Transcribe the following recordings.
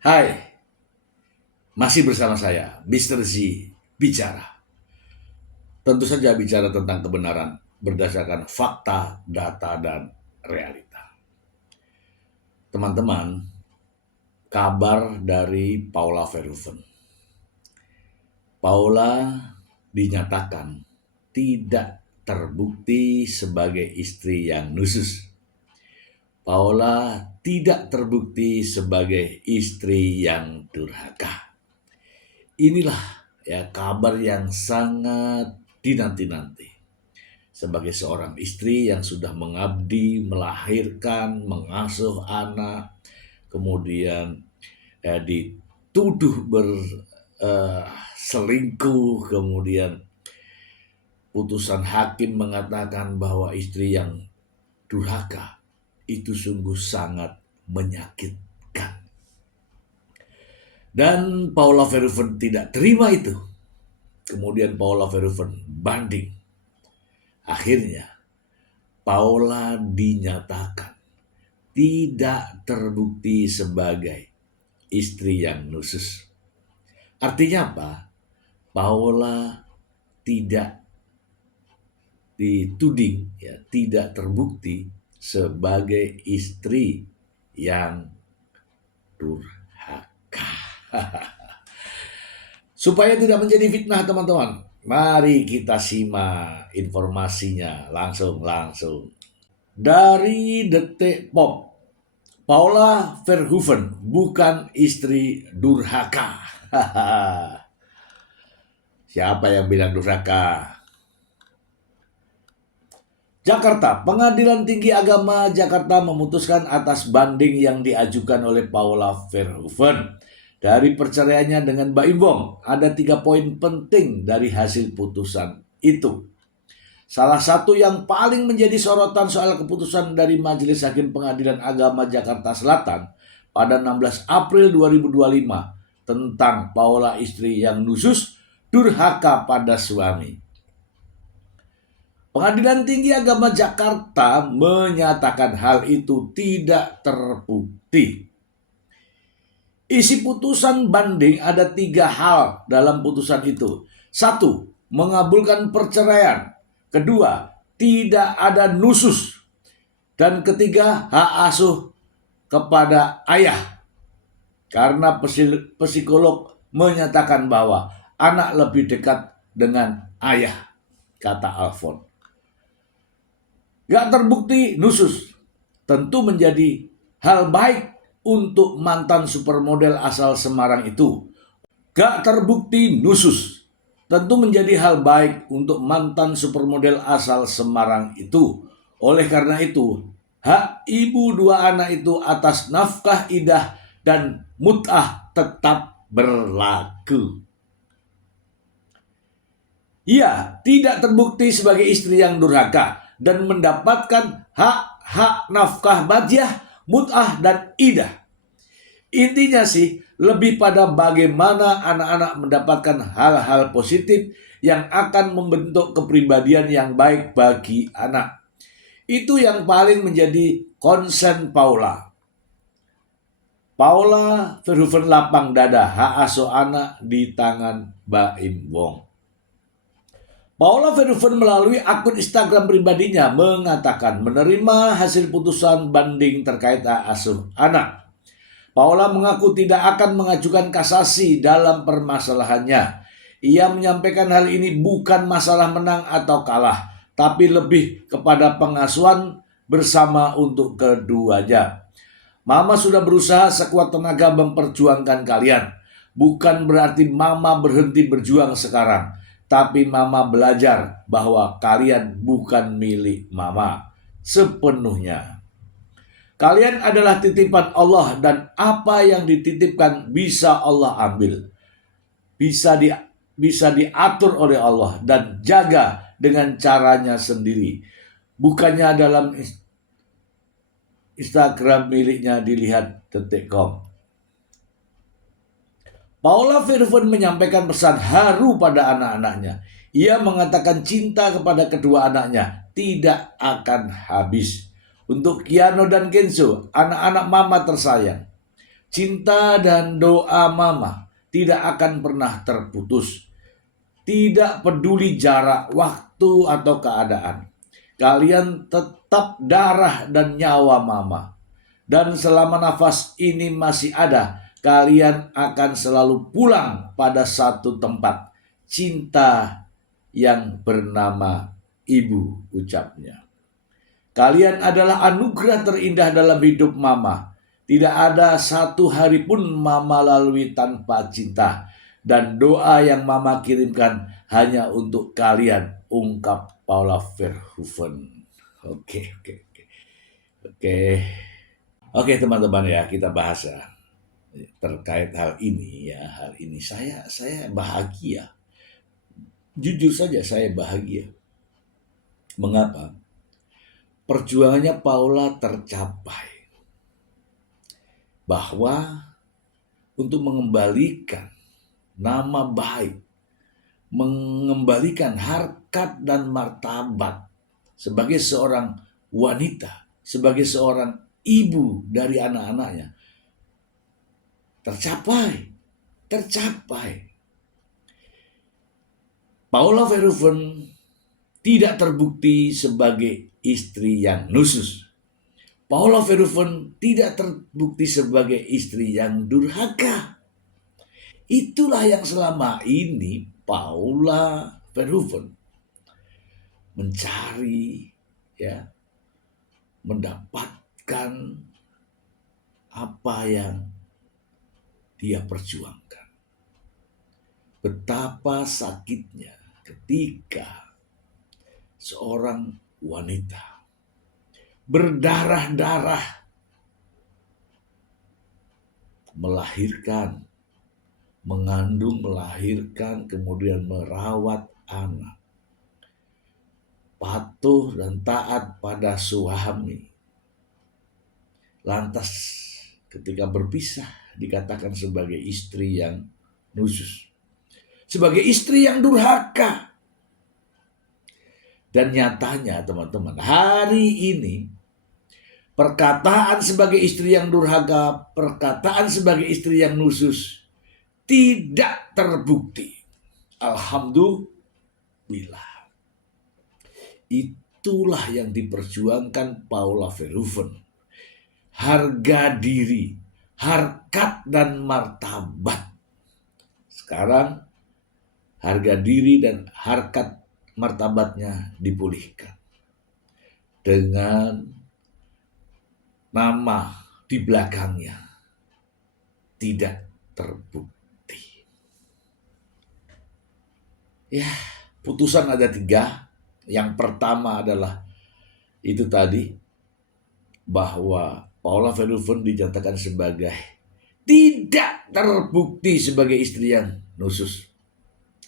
Hai, masih bersama saya, Mr. Z Bicara. Tentu saja bicara tentang kebenaran berdasarkan fakta, data, dan realita. Teman-teman, kabar dari Paula Verhoeven. Paula dinyatakan tidak terbukti sebagai istri yang nusus. Paula tidak terbukti sebagai istri yang durhaka. Inilah kabar yang sangat dinanti-nanti. Sebagai seorang istri yang sudah mengabdi, melahirkan, mengasuh anak, kemudian dituduh berselingkuh, kemudian putusan hakim mengatakan bahwa istri yang durhaka, itu sungguh sangat menyakitkan. Dan Paula Verhoeven tidak terima itu. Kemudian Paula Verhoeven banding. Akhirnya Paula dinyatakan tidak terbukti sebagai istri yang nusus. Artinya apa? Paula tidak dituding, tidak terbukti sebagai istri yang durhaka. Supaya tidak menjadi fitnah, teman-teman, mari kita simak informasinya langsung. Dari Detik Pop, Paula Verhoeven bukan istri durhaka. Siapa yang bilang durhaka? Jakarta, Pengadilan Tinggi Agama Jakarta memutuskan atas banding yang diajukan oleh Paula Verhoeven dari perceraiannya dengan Baim Wong. Ada 3 poin penting dari hasil putusan itu. Salah satu yang paling menjadi sorotan soal keputusan dari Majelis Hakim Pengadilan Agama Jakarta Selatan pada 16 April 2025 tentang Paula istri yang nusus durhaka pada suami. Pengadilan Tinggi Agama Jakarta menyatakan hal itu tidak terbukti. Isi putusan banding ada 3 hal dalam putusan itu. 1. Mengabulkan perceraian. 2. Tidak ada nusus. Dan 3. Hak asuh kepada ayah. Karena psikolog menyatakan bahwa anak lebih dekat dengan ayah, kata Alfon. Gak terbukti nusus, tentu menjadi hal baik untuk mantan supermodel asal Semarang itu. Gak terbukti nusus, tentu menjadi hal baik untuk mantan supermodel asal Semarang itu. Oleh karena itu, hak ibu 2 anak itu atas nafkah idah dan mut'ah tetap berlaku. Ia tidak terbukti sebagai istri yang durhaka dan mendapatkan hak nafkah badiah, mut'ah, dan idah. Intinya sih lebih pada bagaimana anak-anak mendapatkan hal-hal positif yang akan membentuk kepribadian yang baik bagi anak. Itu yang paling menjadi konsen Paula. Paula Verhoeven lapang dada, hak asuh anak di tangan Baim Wong. Paula Verhoeven melalui akun Instagram pribadinya mengatakan menerima hasil putusan banding terkait hak asuh anak. Paula mengaku tidak akan mengajukan kasasi dalam permasalahannya. Ia menyampaikan hal ini bukan masalah menang atau kalah, tapi lebih kepada pengasuhan bersama untuk keduanya. Mama sudah berusaha sekuat tenaga memperjuangkan kalian. Bukan berarti Mama berhenti berjuang sekarang. Tapi Mama belajar bahwa kalian bukan milik Mama sepenuhnya. Kalian adalah titipan Allah dan apa yang dititipkan bisa Allah ambil. Bisa diatur oleh Allah dan jaga dengan caranya sendiri. Bukannya dalam Instagram miliknya dilihat detik.com. Paula Verhoeven menyampaikan pesan haru pada anak-anaknya. Ia mengatakan cinta kepada kedua anaknya tidak akan habis. Untuk Kiano dan Kenzo, anak-anak Mama tersayang, Cinta dan doa mama tidak akan pernah terputus. Tidak peduli jarak, waktu, atau keadaan. Kalian tetap darah dan nyawa mama. Dan selama nafas ini masih ada, kalian akan selalu pulang pada satu tempat. Cinta yang bernama ibu, ucapnya. Kalian adalah anugerah terindah dalam hidup mama. Tidak ada satu hari pun mama lalui tanpa cinta. Dan doa yang mama kirimkan hanya untuk kalian, ungkap Paula Verhoeven. Oke. Oke teman-teman ya, kita bahas ya terkait hal ini ya. Hal ini saya bahagia. Jujur saja saya bahagia. Mengapa? Perjuangannya Paula tercapai. Bahwa untuk mengembalikan nama baik, mengembalikan harkat dan martabat sebagai seorang wanita, sebagai seorang ibu dari anak-anaknya, tercapai. Paula Verhoeven tidak terbukti sebagai istri yang nusus. Paula Verhoeven tidak terbukti sebagai istri yang durhaka. Itulah yang selama ini Paula Verhoeven mencari, ya, mendapatkan apa yang dia perjuangkan. Betapa sakitnya ketika seorang wanita berdarah-darah melahirkan, mengandung, melahirkan, kemudian merawat anak, patuh dan taat pada suami. Lantas ketika berpisah dikatakan sebagai istri yang nusus, sebagai istri yang durhaka. Dan nyatanya teman-teman, hari ini perkataan sebagai istri yang durhaka, perkataan sebagai istri yang nusus tidak terbukti. Alhamdulillah. Itulah yang diperjuangkan Paula Verhoeven. Harga diri, harkat dan martabat. Sekarang harga diri dan harkat martabatnya dipulihkan dengan nama di belakangnya tidak terbukti. Ya, putusan ada 3. Yang pertama adalah itu tadi, bahwa Paula Verhoeven dinyatakan sebagai tidak terbukti sebagai istri yang nusus.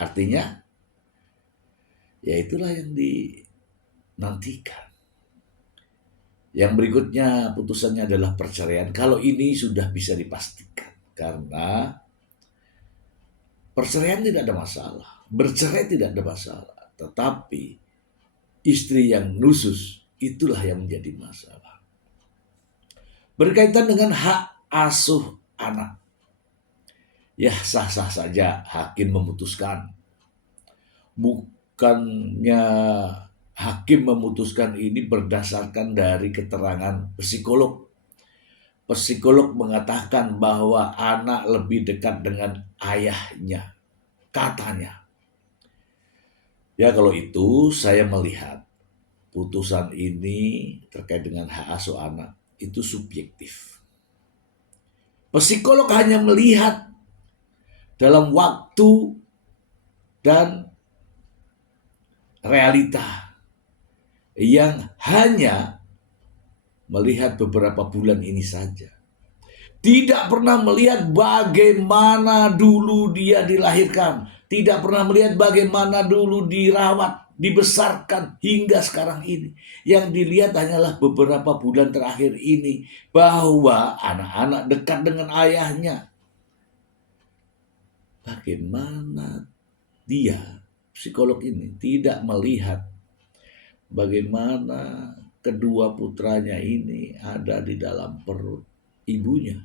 Artinya, ya itulah yang dinantikan. Yang berikutnya putusannya adalah perceraian. Kalau ini sudah bisa dipastikan. Karena perceraian tidak ada masalah. Bercerai tidak ada masalah. Tetapi istri yang nusus itulah yang menjadi masalah. Berkaitan dengan hak asuh anak. Ya sah-sah saja hakim memutuskan. Bukannya hakim memutuskan ini berdasarkan dari keterangan psikolog. Psikolog mengatakan bahwa anak lebih dekat dengan ayahnya, katanya. Ya kalau itu saya melihat putusan ini terkait dengan hak asuh anak itu subjektif. Psikolog hanya melihat dalam waktu dan realita yang hanya melihat beberapa bulan ini saja. Tidak pernah melihat bagaimana dulu dia dilahirkan. Tidak pernah melihat bagaimana dulu dirawat, dibesarkan hingga sekarang ini. Yang dilihat hanyalah beberapa bulan terakhir ini. Bahwa anak-anak dekat dengan ayahnya. Bagaimana dia, psikolog ini, tidak melihat bagaimana kedua putranya ini ada di dalam perut ibunya.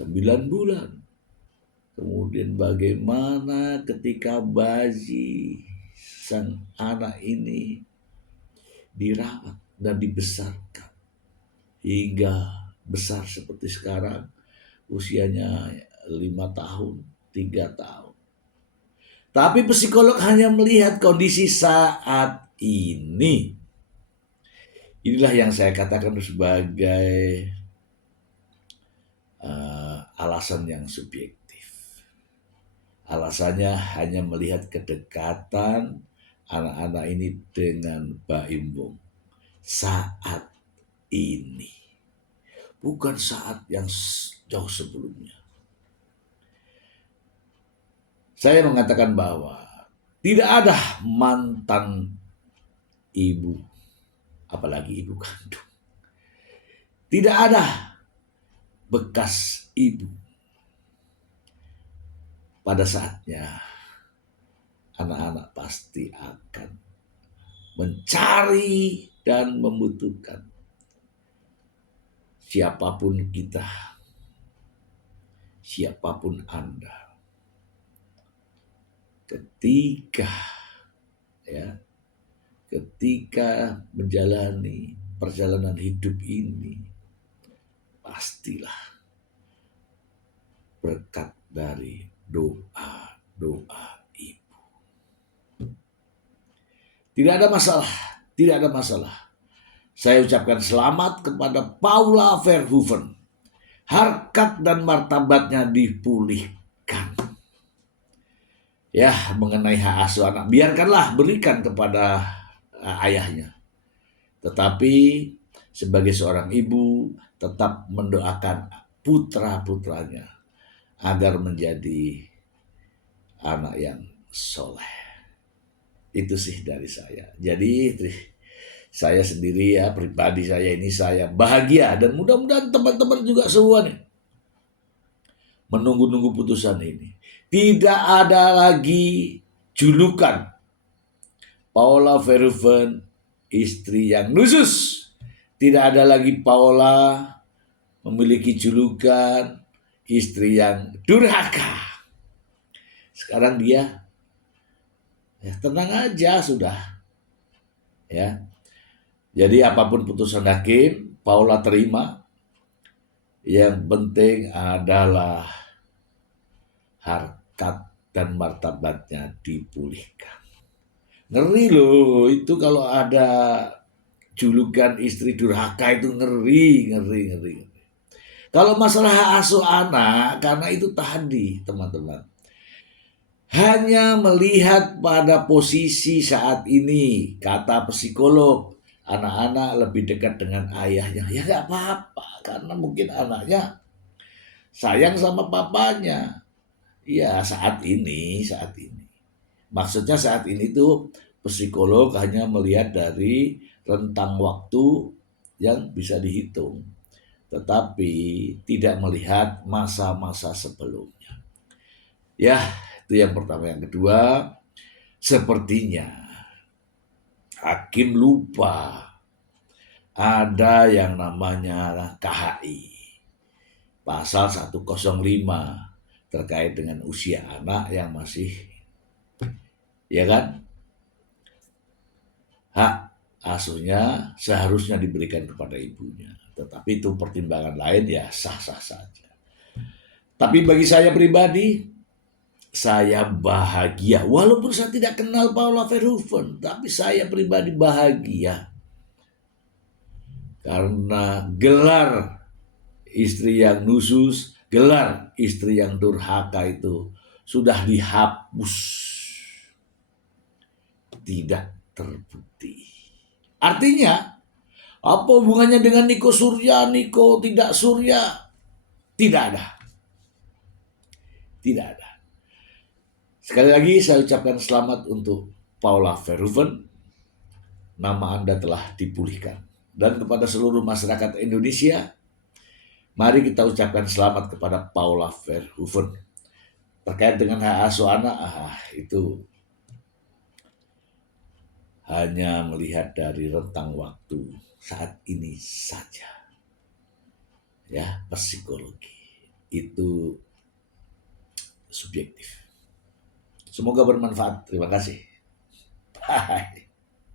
9 bulan. Kemudian bagaimana ketika bayi sang anak ini dirawat dan dibesarkan hingga besar seperti sekarang, usianya 5 tahun, 3 tahun. Tapi psikolog hanya melihat kondisi saat ini. Inilah yang saya katakan sebagai alasan yang subjektif. Alasannya hanya melihat kedekatan anak-anak ini dengan Baim Wong saat ini, bukan saat yang jauh sebelumnya. Saya mengatakan bahwa tidak ada mantan ibu, apalagi ibu kandung. Tidak ada bekas ibu. Pada saatnya anak-anak pasti akan mencari dan membutuhkan siapapun kita, siapapun Anda. Ketika menjalani perjalanan hidup ini, pastilah berkat dari doa ibu. Tidak ada masalah. Saya ucapkan selamat kepada Paula Verhoeven. Harkat dan martabatnya dipulihkan. Ya, mengenai hak asuh anak, biarkanlah berikan kepada ayahnya. Tetapi sebagai seorang ibu tetap mendoakan putra-putranya agar menjadi anak yang soleh. Itu sih dari saya. Jadi saya sendiri ya, pribadi saya ini saya bahagia dan mudah-mudahan teman-teman juga semua nih menunggu-nunggu putusan ini. Tidak ada lagi julukan Paula Verhoeven istri yang nusus. Tidak ada lagi Paula memiliki julukan istri yang durhaka. Sekarang dia ya, tenang aja sudah. Ya. Jadi apapun putusan hakim, Paula terima. Yang penting adalah harkat dan martabatnya dipulihkan. Ngeri loh, itu kalau ada julukan istri durhaka itu ngeri. Kalau masalah hak asuh anak, karena itu tadi teman-teman, hanya melihat pada posisi saat ini, kata psikolog, anak-anak lebih dekat dengan ayahnya. Ya gak apa-apa, karena mungkin anaknya sayang sama papanya. Ya saat ini. Maksudnya saat ini tuh psikolog hanya melihat dari rentang waktu yang bisa dihitung. Tetapi tidak melihat masa-masa sebelumnya. Ya, itu yang pertama. Yang kedua, sepertinya hakim lupa ada yang namanya KHI. Pasal 105 terkait dengan usia anak yang masih, ya kan, hak asuhnya seharusnya diberikan kepada ibunya. Tetapi itu pertimbangan lain ya sah-sah saja. Tapi bagi saya pribadi, saya bahagia. Walaupun saya tidak kenal Paula Verhoeven, tapi saya pribadi bahagia. Karena gelar istri yang nusus, gelar istri yang durhaka itu sudah dihapus. Tidak terbukti. Artinya, apa hubungannya dengan Niko Surya, Niko tidak Surya? Tidak ada. Sekali lagi saya ucapkan selamat untuk Paula Verhoeven. Nama Anda telah dipulihkan. Dan kepada seluruh masyarakat Indonesia, mari kita ucapkan selamat kepada Paula Verhoeven. Terkait dengan hak asuh anak, itu hanya melihat dari rentang waktu saat ini saja. Ya, psikologi. itu subjektif. Semoga bermanfaat. Terima kasih. Bye.